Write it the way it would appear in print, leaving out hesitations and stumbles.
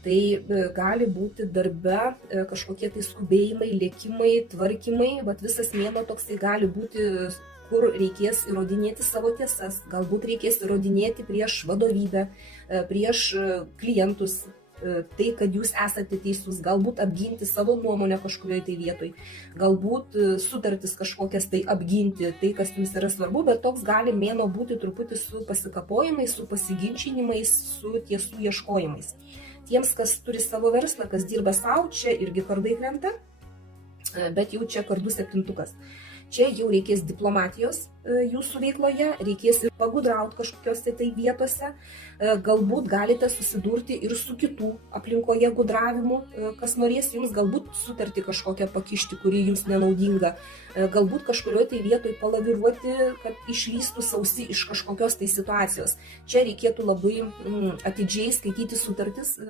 Tai gali būti darbe kažkokie tai skubėjimai, lėkimai, tvarkymai, bet visas mėnuo toksai gali būti, kur reikės įrodinėti savo tiesas, galbūt reikės įrodinėti prieš vadovybę, prieš klientus, tai, kad jūs esate teisus, galbūt apginti savo nuomonę kažkurioje tai vietoj, galbūt sutartis kažkokias tai apginti, tai, kas jums yra svarbu, bet toks gali mėnuo būti truputį su pasikapojimais, su pasiginčinimais, su tiesų ieškojimais. Tiems, kas turi savo verslą, kas dirba savo, čia irgi kardai krenta, bet jau čia kardų septintukas. Čia jau reikės diplomatijos jūsų veikloje, reikės ir pagudrauti kažkokiose tai vietose, galbūt galite susidurti ir su kitų aplinkoje gudravimu, kas norės jums galbūt sutartį kažkokią pakišti, kuri jums nenaudinga, galbūt kažkurioje tai vietoj palaviruoti, kad išlystų sausi iš kažkokios tai situacijos. Čia reikėtų labai atidžiai skaityti sutartis,